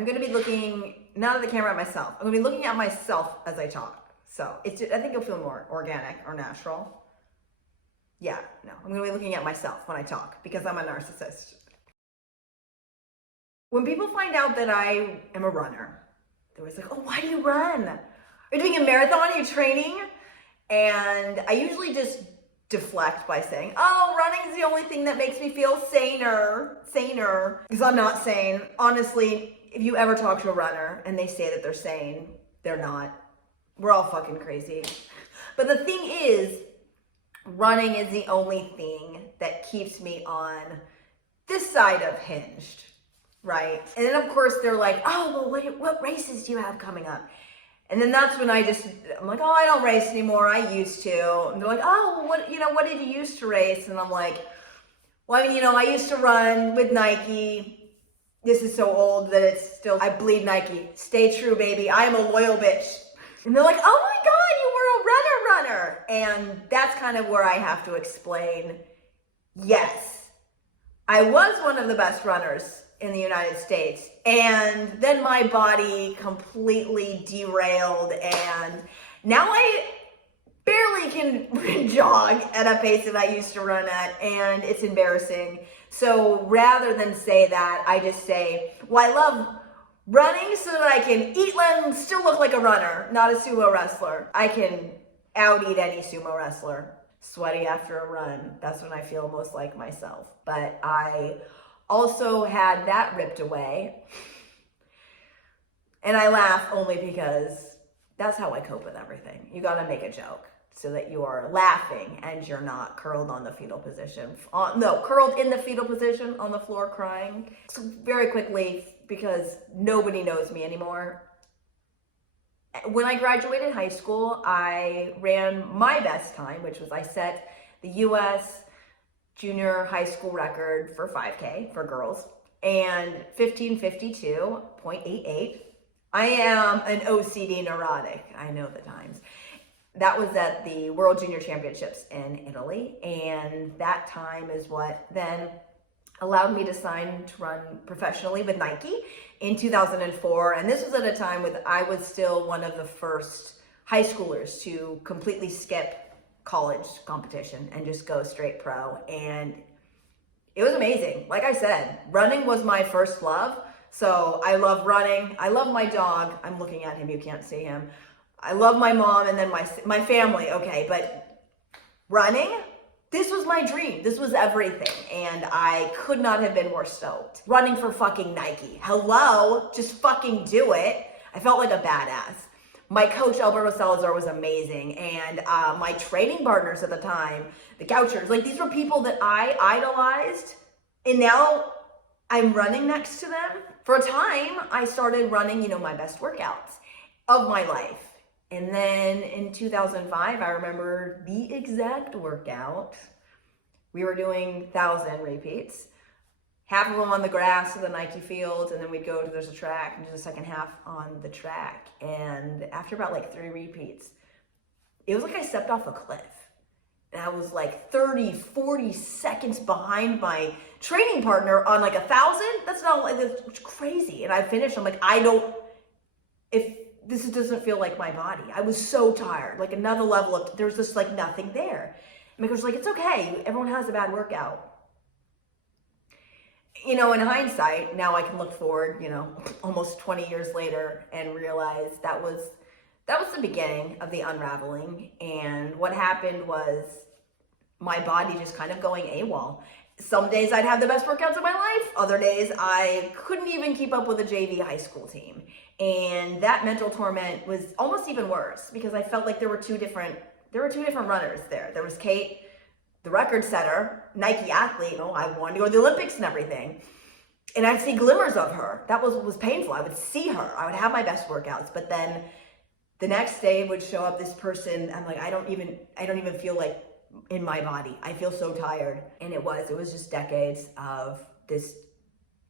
I'm going to be looking, not at the camera, at myself. I'm going to be looking at myself as I talk. So it's just, I think it'll feel more organic or natural. Yeah, no, I'm going to be looking at myself when I talk because I'm a narcissist. When people find out that I am a runner, they're always like, oh, why do you run? Are you doing a marathon? Are you training? And I usually just deflect by saying, oh, running is the only thing that makes me feel saner, because I'm not sane. Honestly, if you ever talk to a runner and they say that they're sane, they're not. We're all fucking crazy. But the thing is, running is the only thing that keeps me on this side of hinged, right? And then of course they're like, oh, well, what races do you have coming up? And then that's when I'm like, oh, I don't race anymore. I used to. And they're like, oh, well, what did you used to race? And I'm like, well, I mean, I used to run with Nike. This is so old that it's still, I bleed Nike. Stay true, baby. I am a loyal bitch. And they're like, oh my God, you were a runner. And that's kind of where I have to explain, yes, I was one of the best runners in the United States. And then my body completely derailed. And now I barely can jog at a pace that I used to run at. And it's embarrassing. So rather than say that, I just say, well, I love running so that I can eat and still look like a runner, not a sumo wrestler. I can out-eat any sumo wrestler. Sweaty after a run, that's when I feel most like myself. But I also had that ripped away. And I laugh only because that's how I cope with everything. You gotta make a joke so that you are laughing and you're not curled on the fetal position. Curled in the fetal position on the floor crying. So very quickly, because nobody knows me anymore. When I graduated high school, I ran my best time, which was I set the US junior high school record for 5K for girls and 15:52.88. I am an OCD neurotic. I know the times. That was at the World Junior Championships in Italy. And that time is what then allowed me to sign to run professionally with Nike in 2004. And this was at a time when I was still one of the first high schoolers to completely skip college competition and just go straight pro. And it was amazing. Like I said, running was my first love. So I love running. I love my dog. I'm looking at him. You can't see him. I love my mom and then my family. Okay, but running, this was my dream. This was everything. And I could not have been more stoked. Running for fucking Nike. Hello, just fucking do it. I felt like a badass. My coach, Alberto Salazar, was amazing. And my training partners at the time, the Gouchers, like these were people that I idolized. And now I'm running next to them. For a time, I started running, my best workouts of my life. And then in 2005, I remember the exact workout. We were doing 1,000 repeats, half of them on the grass of the Nike field, and then we'd go to, there's a track, and do the second half on the track. And after about like 3 repeats, it was like I stepped off a cliff. And I was like 30, 40 seconds behind my training partner on like 1,000. That's not like, that's crazy. And I finished, I'm like, this doesn't feel like my body. I was so tired, like another level of, there's just like nothing there. And my coach was like, it's okay. Everyone has a bad workout. In hindsight, now I can look forward, almost 20 years later and realize that was the beginning of the unraveling. And what happened was my body just kind of going AWOL. Some days I'd have the best workouts of my life. Other days I couldn't even keep up with a JV high school team. And that mental torment was almost even worse because I felt like there were two different runners there. There was Kate, the record setter, Nike athlete. I wanted to go to the Olympics and everything. And I'd see glimmers of her. That was painful. I would see her. I would have my best workouts. But then the next day would show up this person. I'm like, I don't even feel like in my body. I feel so tired. And it was just decades of this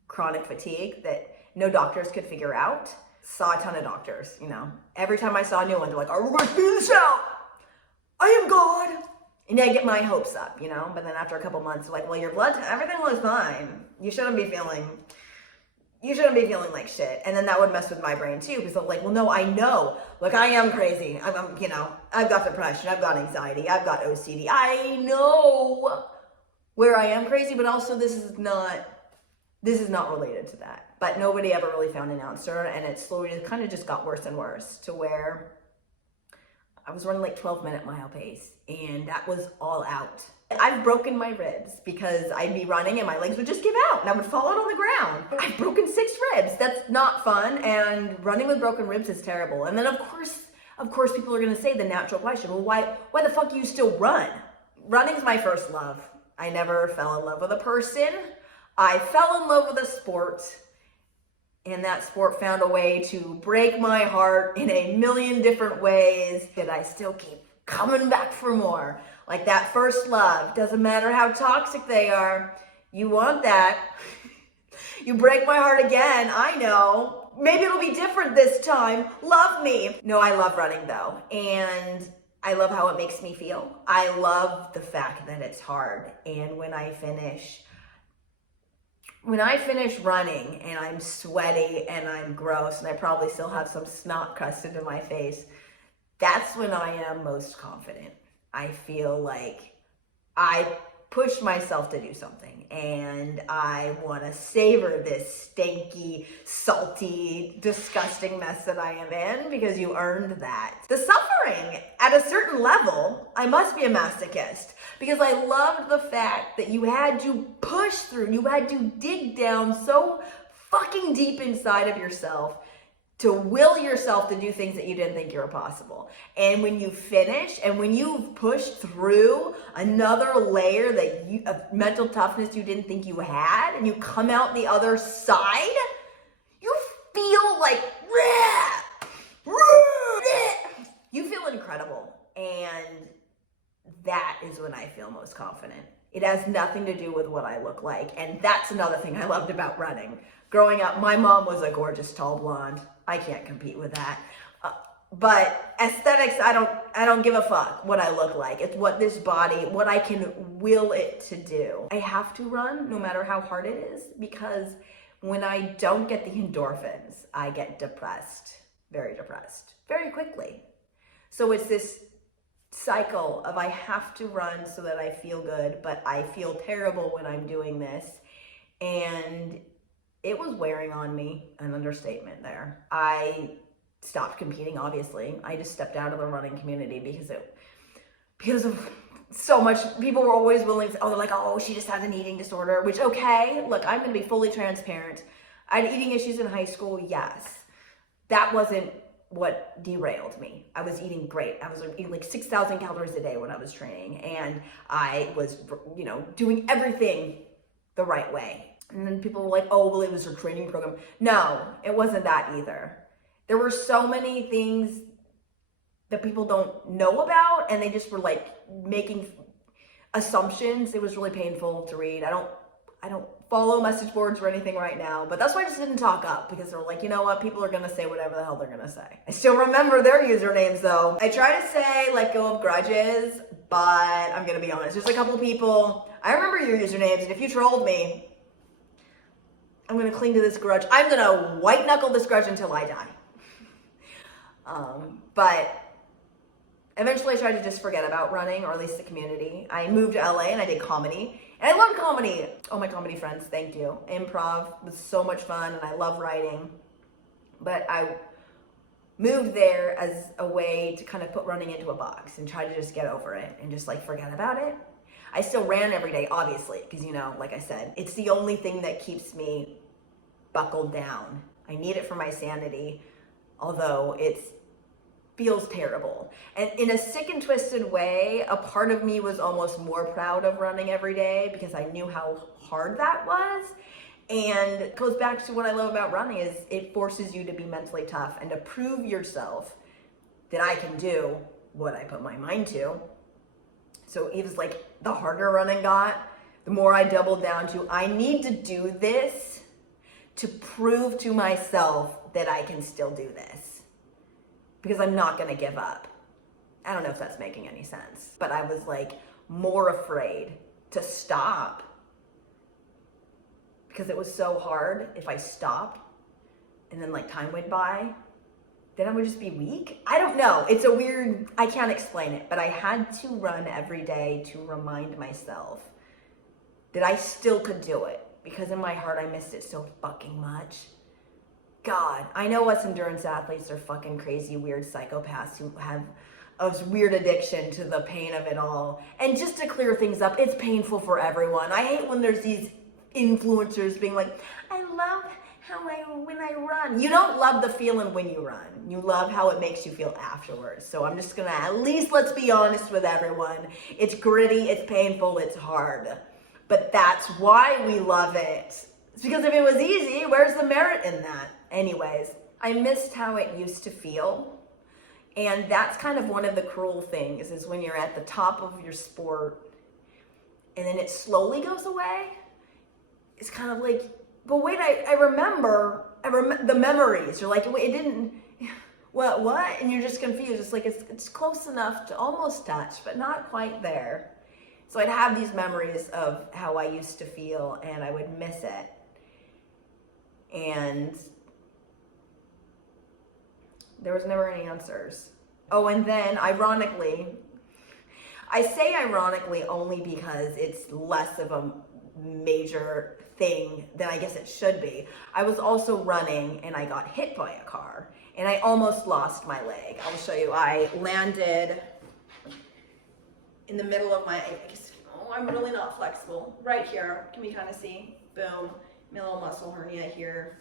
chronic fatigue that no doctors could figure out. Saw a ton of doctors, Every time I saw a new one, they're like, are we going to figure this out? I am God. And I get my hopes up, But then after a couple months, they're like, well, your blood, everything was fine. You shouldn't be feeling you shouldn't be feeling like shit. And then that would mess with my brain too, because I'm like, well, no, I know. Like, I am crazy. I'm, you know, I've got depression. I've got anxiety. I've got OCD. I know where I am crazy, but also this is not related to that. But nobody ever really found an answer, and it slowly kind of just got worse and worse to where I was running like 12-minute mile pace, and that was all out. I've broken my ribs because I'd be running and my legs would just give out and I would fall out on the ground. I've broken 6 ribs. That's not fun, and running with broken ribs is terrible. And then of course people are gonna say the natural question, well, why the fuck do you still run? Running's my first love. I never fell in love with a person. I fell in love with a sport, and that sport found a way to break my heart in a million different ways that I still keep coming back for more. Like that first love, doesn't matter how toxic they are, you want that. You break my heart again, I know. Maybe it'll be different this time. Love me. No, I love running though, and I love how it makes me feel. I love the fact that it's hard, and when I finish running and I'm sweaty and I'm gross and I probably still have some snot crusted in my face, that's when I am most confident. I feel like I pushed myself to do something, and I want to savor this stinky, salty, disgusting mess that I am in, because you earned that. The suffering, at a certain level, I must be a masochist, because I loved the fact that you had to push through, you had to dig down so fucking deep inside of yourself to will yourself to do things that you didn't think you were possible. And when you finish, and when you've pushed through another layer of mental toughness you didn't think you had, and you come out the other side, you feel like, you feel incredible. And that is when I feel most confident. It has nothing to do with what I look like. And that's another thing I loved about running. Growing up, my mom was a gorgeous, tall blonde. I can't compete with that. But aesthetics, I don't give a fuck what I look like. It's what this body, what I can will it to do. I have to run no matter how hard it is, because when I don't get the endorphins, I get depressed, very quickly. So it's this cycle of I have to run so that I feel good, but I feel terrible when I'm doing this. And it was wearing on me, an understatement there. I stopped competing, obviously. I just stepped out of the running community because of so much. People were always willing to, they're like, oh, she just has an eating disorder, which, okay, look, I'm gonna be fully transparent. I had eating issues in high school, yes. That wasn't what derailed me. I was eating great. I was eating like 6,000 calories a day when I was training, and I was, doing everything the right way. And then people were like, oh, well, it was her training program. No, it wasn't that either. There were so many things that people don't know about, and they just were like making assumptions. It was really painful to read. I don't follow message boards or anything right now, but that's why I just didn't talk up, because they're like, you know what? People are gonna say whatever the hell they're gonna say. I still remember their usernames though. I try to say let go of grudges, but I'm gonna be honest. There's a couple people, I remember your usernames, and if you trolled me, I'm gonna cling to this grudge. I'm gonna white knuckle this grudge until I die. But eventually I tried to just forget about running, or at least the community. I moved to LA and I did comedy. And I love comedy. Oh, my comedy friends, thank you. Improv was so much fun, and I love writing. But I moved there as a way to kind of put running into a box and try to just get over it and just like forget about it. I still ran every day, obviously, because, like I said, it's the only thing that keeps me buckled down. I need it for my sanity, although it feels terrible. And in a sick and twisted way, a part of me was almost more proud of running every day, because I knew how hard that was. And it goes back to what I love about running, is it forces you to be mentally tough and to prove yourself that I can do what I put my mind to. So it was like the harder running got, the more I doubled down to, I need to do this to prove to myself that I can still do this, because I'm not gonna give up. I don't know if that's making any sense, but I was like more afraid to stop because it was so hard. If I stopped and then like time went by, then I would just be weak. I don't know. It's a weird, I can't explain it, but I had to run every day to remind myself that I still could do it, because in my heart I missed it so fucking much. God, I know us endurance athletes are fucking crazy, weird psychopaths who have a weird addiction to the pain of it all. And just to clear things up, it's painful for everyone. I hate when there's these influencers being like, I love when I run. You don't love the feeling when you run. You love how it makes you feel afterwards. So I'm just gonna, at least let's be honest with everyone. It's gritty, it's painful, it's hard. But that's why we love it. It's because if it was easy, where's the merit in that? Anyways, I missed how it used to feel. And that's kind of one of the cruel things, is when you're at the top of your sport and then it slowly goes away. It's kind of like, but wait, I remember the memories. You're like, wait, it didn't, what? And you're just confused. It's like, it's close enough to almost touch, but not quite there. So I'd have these memories of how I used to feel, and I would miss it. And there was never any answers. Oh, and then ironically, I say ironically only because it's less of a major thing than I guess it should be. I was also running and I got hit by a car and I almost lost my leg. I'll show you. I landed in the middle of my, I'm really not flexible. Right here, can we kind of see? Boom, middle muscle hernia here.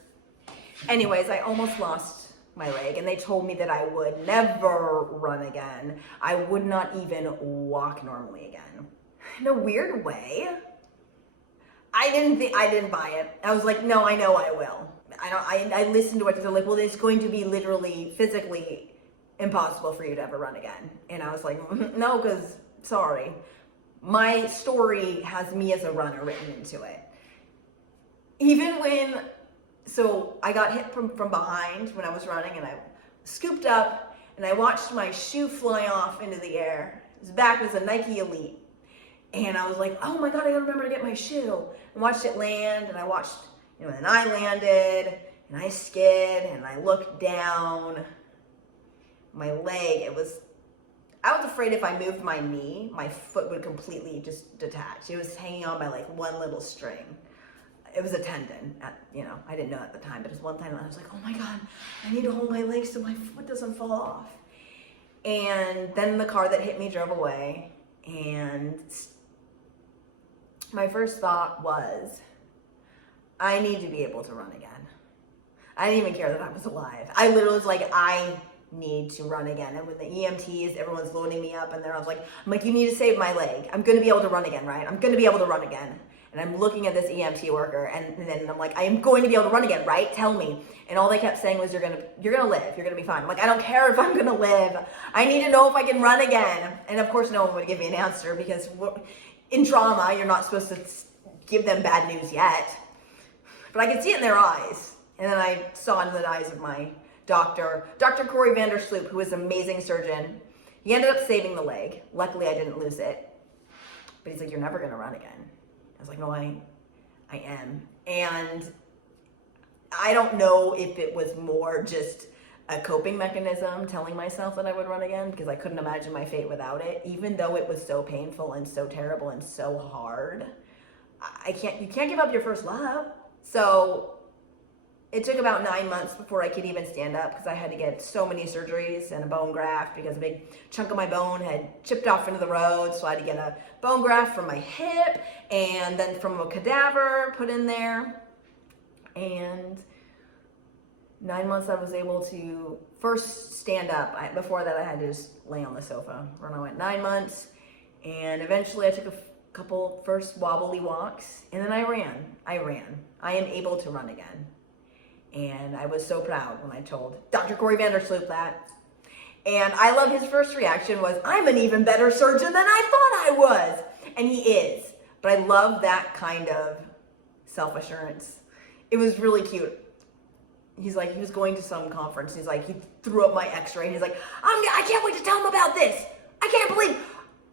Anyways, I almost lost my leg, and they told me that I would never run again. I would not even walk normally again. In a weird way, I didn't buy it. I was like, no, I know I will. I listened to what they're like, well, it's going to be literally, physically impossible for you to ever run again. And I was like, no, because, sorry. My story has me as a runner written into it. Even when, so I got hit from behind when I was running, and I scooped up and I watched my shoe fly off into the air. His back was a Nike Elite. And I was like, oh my God, I gotta remember to get my shoe. And watched it land, and I watched, and then I landed and I skid and I looked down. My leg, I was afraid if I moved my knee, my foot would completely just detach. It was hanging on by like one little string. It was a tendon, I didn't know at the time, but it was one time I was like, oh my God, I need to hold my leg so my foot doesn't fall off. And then the car that hit me drove away, and my first thought was, I need to be able to run again. I didn't even care that I was alive. I literally was like, I need to run again. And when the EMTs, everyone's loading me up, and I'm like, you need to save my leg. I'm gonna be able to run again, right? I'm gonna be able to run again. And I'm looking at this EMT worker, and then I'm like, I am going to be able to run again, right? Tell me. And all they kept saying was, you're gonna live. You're gonna be fine. I'm like, I don't care if I'm gonna live. I need to know if I can run again. And of course, no one would give me an answer, because in trauma, you're not supposed to give them bad news yet. But I could see it in their eyes. And then I saw in the eyes of my doctor, Dr. Corey Vandersloop, who is an amazing surgeon. He ended up saving the leg. Luckily, I didn't lose it. But he's like, you're never gonna run again. I was like, no, I am. And I don't know if it was more just a coping mechanism, telling myself that I would run again, because I couldn't imagine my fate without it. Even though it was so painful and so terrible and so hard, you can't give up your first love. So it took about 9 months before I could even stand up, because I had to get so many surgeries and a bone graft, because a big chunk of my bone had chipped off into the road. So I had to get a bone graft from my hip, and then from a cadaver put in there. And 9 months I was able to first stand up. Before that I had to just lay on the sofa. And I went 9 months, and eventually I took a couple first wobbly walks, and then I ran. I am able to run again. And I was so proud when I told Dr. Corey Vandersloop that. And I love his first reaction was, I'm an even better surgeon than I thought I was. And he is. But I love that kind of self-assurance. It was really cute. He's like, he was going to some conference. He's like, he threw up my x-ray. And he's like, I can't wait to tell him about this. I can't believe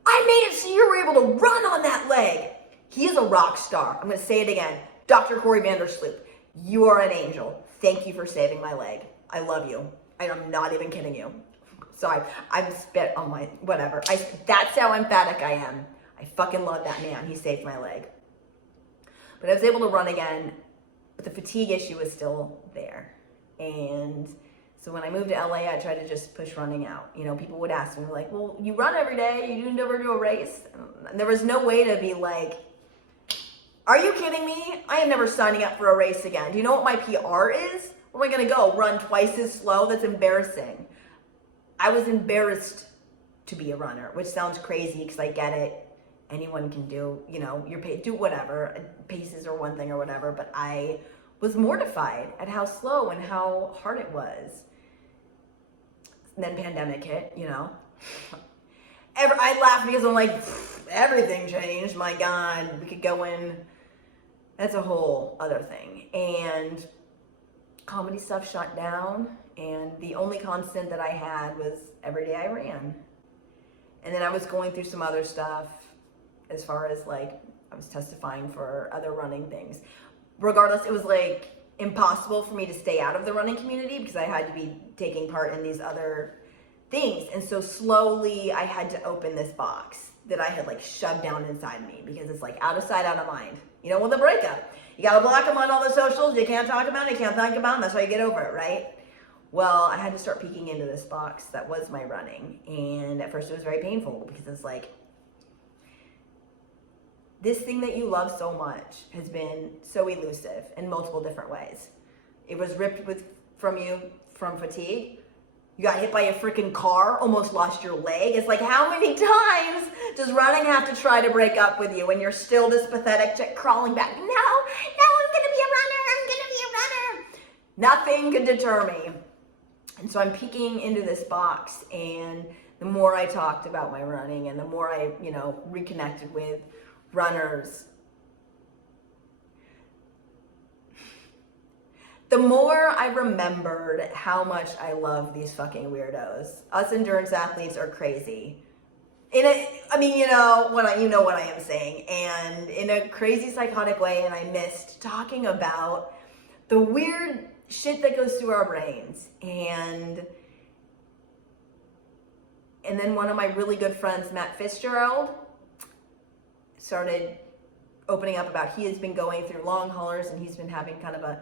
I made it so you were able to run on that leg. He is a rock star. I'm going to say it again. Dr. Corey Vandersloot, you are an angel. Thank you for saving my leg. I love you. I'm not even kidding you. So I'm spit on my, whatever. That's how emphatic I am. I fucking love that man. He saved my leg. But I was able to run again, but the fatigue issue was still there. And so when I moved to LA, I tried to just push running out. You know, people would ask me, like, well, you run every day. You never do a race? And there was no way to be like, are you kidding me? I am never signing up for a race again. Do you know what my PR is? Where am I going to go? Run twice as slow? That's embarrassing. I was embarrassed to be a runner, which sounds crazy because I get it. Anyone can do, you know, do whatever. Paces are one thing or whatever. But I was mortified at how slow and how hard it was. And then pandemic hit, you know. I laugh because I'm like, everything changed. My God, we could go in. That's a whole other thing. And comedy stuff shut down. And the only constant that I had was every day I ran. And then I was going through some other stuff as far as like, I was testifying for other running things. Regardless, it was like impossible for me to stay out of the running community because I had to be taking part in these other things. And so slowly I had to open this box that I had like shoved down inside me because it's like out of sight, out of mind. You know, with a breakup, you got to block them on all the socials. You can't talk about it. You can't think about them. That's how you get over it, right? Well, I had to start peeking into this box that was my running. And at first it was very painful because it's like, this thing that you love so much has been so elusive in multiple different ways. It was ripped from you from fatigue. You got hit by a freaking car, almost lost your leg. It's like, how many times does running have to try to break up with you when you're still this pathetic chick crawling back? No, I'm gonna be a runner. I'm gonna be a runner. Nothing could deter me. And so I'm peeking into this box, and the more I talked about my running and the more I, you know, reconnected with runners, the more I remembered how much I love these fucking weirdos. Us endurance athletes are crazy. You know what I am saying, and in a crazy psychotic way. And I missed talking about the weird shit that goes through our brains. And then one of my really good friends, Matt Fitzgerald, started opening up about he has been going through long haulers and he's been having kind of a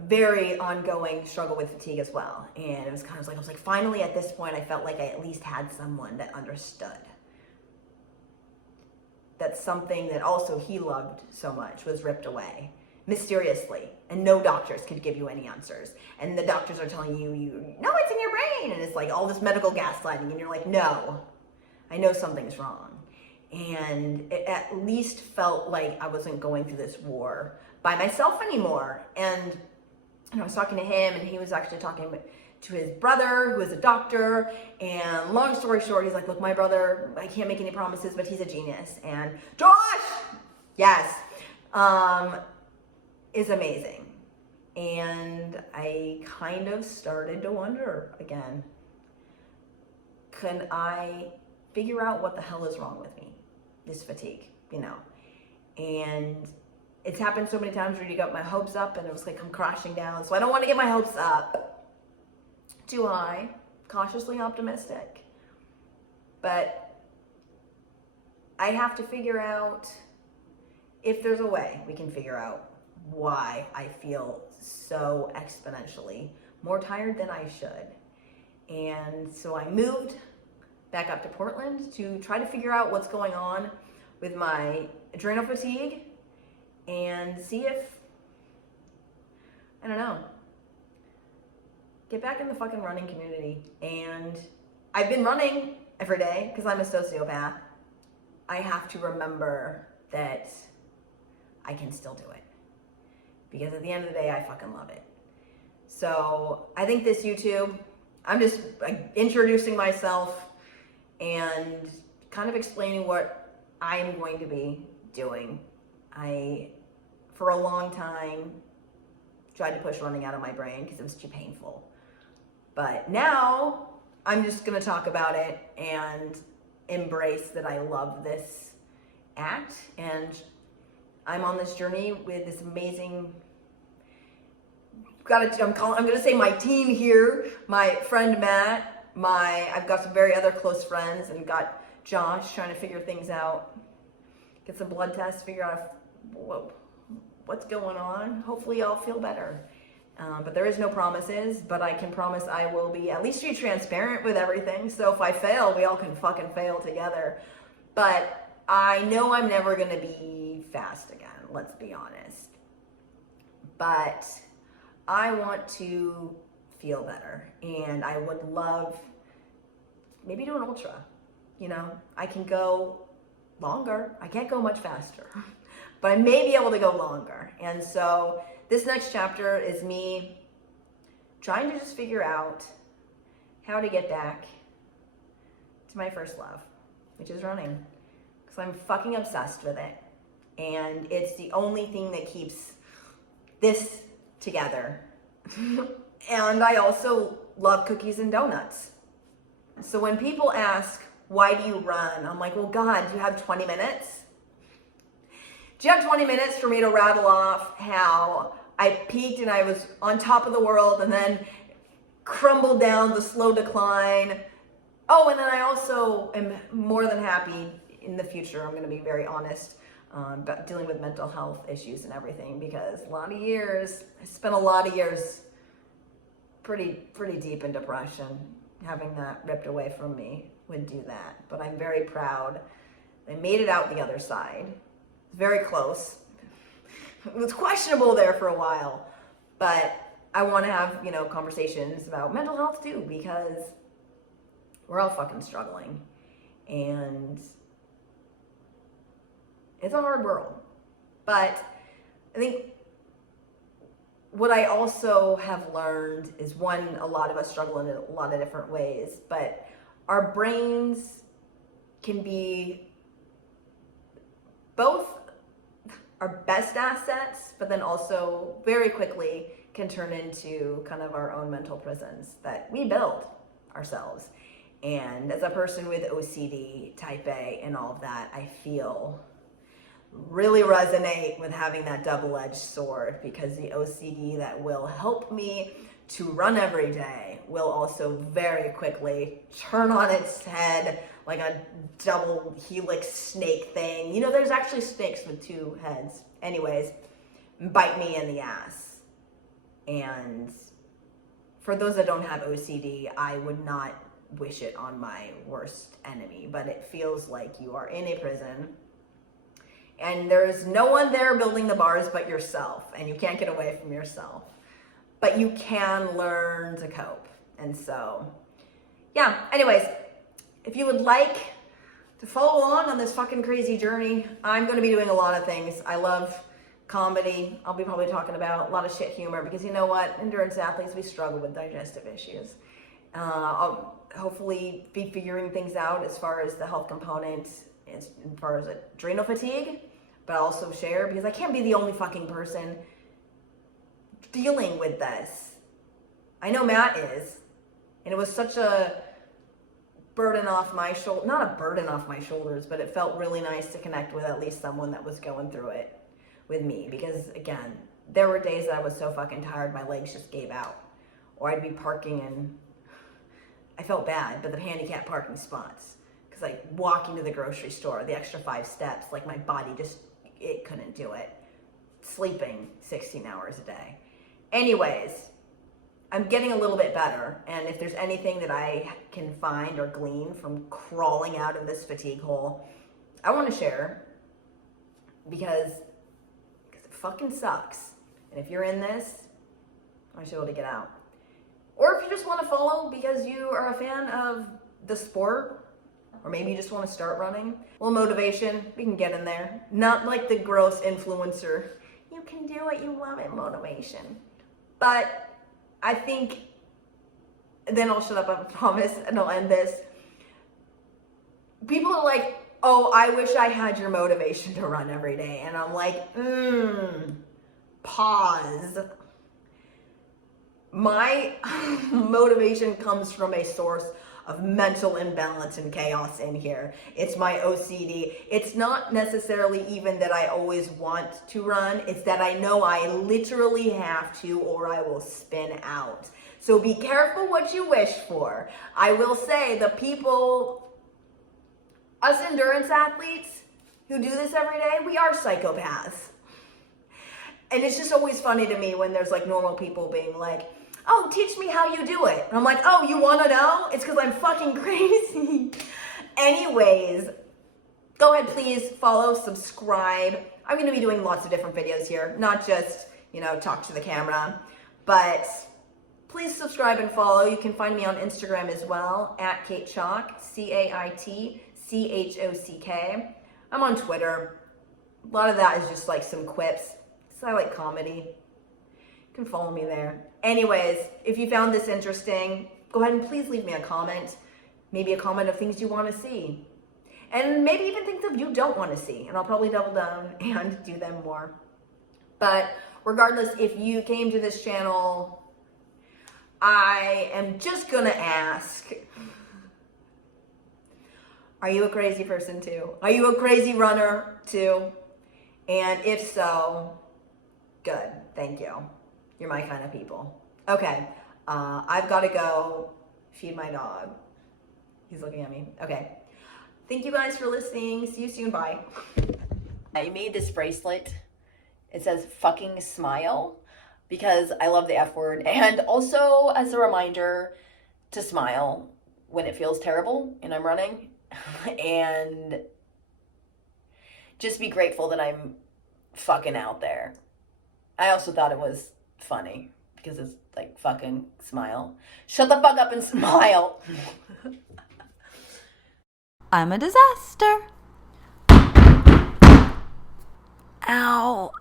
very ongoing struggle with fatigue as well. And it was kind of like, I was like, finally at this point, I felt like I at least had someone that understood. That something that also he loved so much was ripped away mysteriously, and no doctors could give you any answers. And the doctors are telling you, no, it's in your brain. And it's like all this medical gaslighting, and you're like, no, I know something's wrong. And it at least felt like I wasn't going through this war by myself anymore. And I was talking to him, and he was actually talking to his brother, who is a doctor. And long story short, he's like, look, my brother, I can't make any promises, but he's a genius. And Josh, yes, is amazing. And I kind of started to wonder again, can I figure out what the hell is wrong with me? This fatigue, you know. And it's happened so many times where you got my hopes up and it was like I'm crashing down. So I don't want to get my hopes up too high, cautiously optimistic. But I have to figure out if there's a way we can figure out why I feel so exponentially more tired than I should. And so I moved back up to Portland to try to figure out what's going on with my adrenal fatigue and see if, I don't know, get back in the fucking running community. And I've been running every day because I'm a sociopath. I have to remember that I can still do it because at the end of the day, I fucking love it. So I think this YouTube, I'm just introducing myself and kind of explaining what I'm going to be doing. I, for a long time, tried to push running out of my brain because it was too painful. But now, I'm just going to talk about it and embrace that I love this act. And I'm on this journey with this amazing, I'm going to say my team here, my friend Matt, I've got some very other close friends, and got Josh trying to figure things out, get some blood tests, figure out what's going on. Hopefully I'll feel better. But there is no promises, but I can promise I will be at least be transparent with everything. So if I fail, we all can fucking fail together. But I know I'm never going to be fast again, let's be honest. But I want to feel better, and I would love maybe do an ultra. You know, I can go longer. I can't go much faster, but I may be able to go longer. And so this next chapter is me trying to just figure out how to get back to my first love, which is running, because I'm fucking obsessed with it. And it's the only thing that keeps this together. And I also love cookies and donuts. So when people ask, why do you run? I'm like, well, God, do you have 20 minutes? Do you have 20 minutes for me to rattle off how I peaked and I was on top of the world and then crumbled down the slow decline? Oh, and then I also am more than happy in the future, I'm going to be very honest, about dealing with mental health issues and everything, because I spent a lot of years pretty deep in depression. Having that ripped away from me would do that. But I'm very proud. I made it out the other side. Very close. It was questionable there for a while, but I want to have, conversations about mental health too, because we're all fucking struggling, and it's a hard world. But I think what I also have learned is, one, a lot of us struggle in a lot of different ways, but our brains can be both our best assets, but then also very quickly can turn into kind of our own mental prisons that we build ourselves. And as a person with OCD, type A, and all of that, I feel really resonate with having that double-edged sword, because the OCD that will help me to run every day will also very quickly turn on its head like a double helix snake thing. There's actually snakes with two heads. Anyways, bite me in the ass. And for those that don't have OCD, I would not wish it on my worst enemy, but it feels like you are in a prison and there's no one there building the bars but yourself, and you can't get away from yourself, but you can learn to cope. And so, yeah, anyways, if you would like to follow on this fucking crazy journey, I'm going to be doing a lot of things. I love comedy. I'll be probably talking about a lot of shit humor, because you know what? Endurance athletes, we struggle with digestive issues. I'll hopefully be figuring things out as far as the health component, as far as adrenal fatigue, but I'll also share, because I can't be the only fucking person dealing with this. I know Matt is, and it was such a burden off my shoulder, not a burden off my shoulders, but it felt really nice to connect with at least someone that was going through it with me, because again, there were days that I was so fucking tired, my legs just gave out, or I'd be parking and I felt bad, but the handicap parking spots, because like walking to the grocery store, the extra 5 steps, like my body just, it couldn't do it. Sleeping 16 hours a day. Anyways, I'm getting a little bit better, and if there's anything that I can find or glean from crawling out of this fatigue hole, I want to share, because it fucking sucks. And if you're in this, I want you to be able to get out. Or if you just want to follow because you are a fan of the sport, or maybe you just want to start running, a little motivation, we can get in there. Not like the gross influencer, you can do it, you love it, motivation. But I think, then I'll shut up, I promise, and I'll end this. People are like, oh, I wish I had your motivation to run every day. And I'm like, pause. My motivation comes from a source of mental imbalance and chaos in here. It's my OCD. It's not necessarily even that I always want to run. It's that I know I literally have to or I will spin out. So be careful what you wish for. I will say the people, us endurance athletes who do this every day, we are psychopaths. And it's just always funny to me when there's like normal people being like, oh, teach me how you do it. And I'm like, oh, you want to know? It's because I'm fucking crazy. Anyways, go ahead, please follow, subscribe. I'm going to be doing lots of different videos here, not just, talk to the camera, but please subscribe and follow. You can find me on Instagram as well, at Kate Chock, CaitChock. I'm on Twitter. A lot of that is just like some quips. So I like comedy. You can follow me there. Anyways, if you found this interesting, go ahead and please leave me a comment. Maybe a comment of things you want to see. And maybe even things that you don't want to see. And I'll probably double down and do them more. But regardless, if you came to this channel, I am just going to ask, are you a crazy person too? Are you a crazy runner too? And if so, good. Thank you. You're my kind of people. Okay. I've got to go feed my dog. He's looking at me. Okay. Thank you guys for listening. See you soon. Bye. I made this bracelet. It says fucking smile because I love the F word. And also as a reminder to smile when it feels terrible and I'm running. And just be grateful that I'm fucking out there. I also thought it was funny because it's like fucking smile. Shut the fuck up and smile. I'm a disaster. Ow.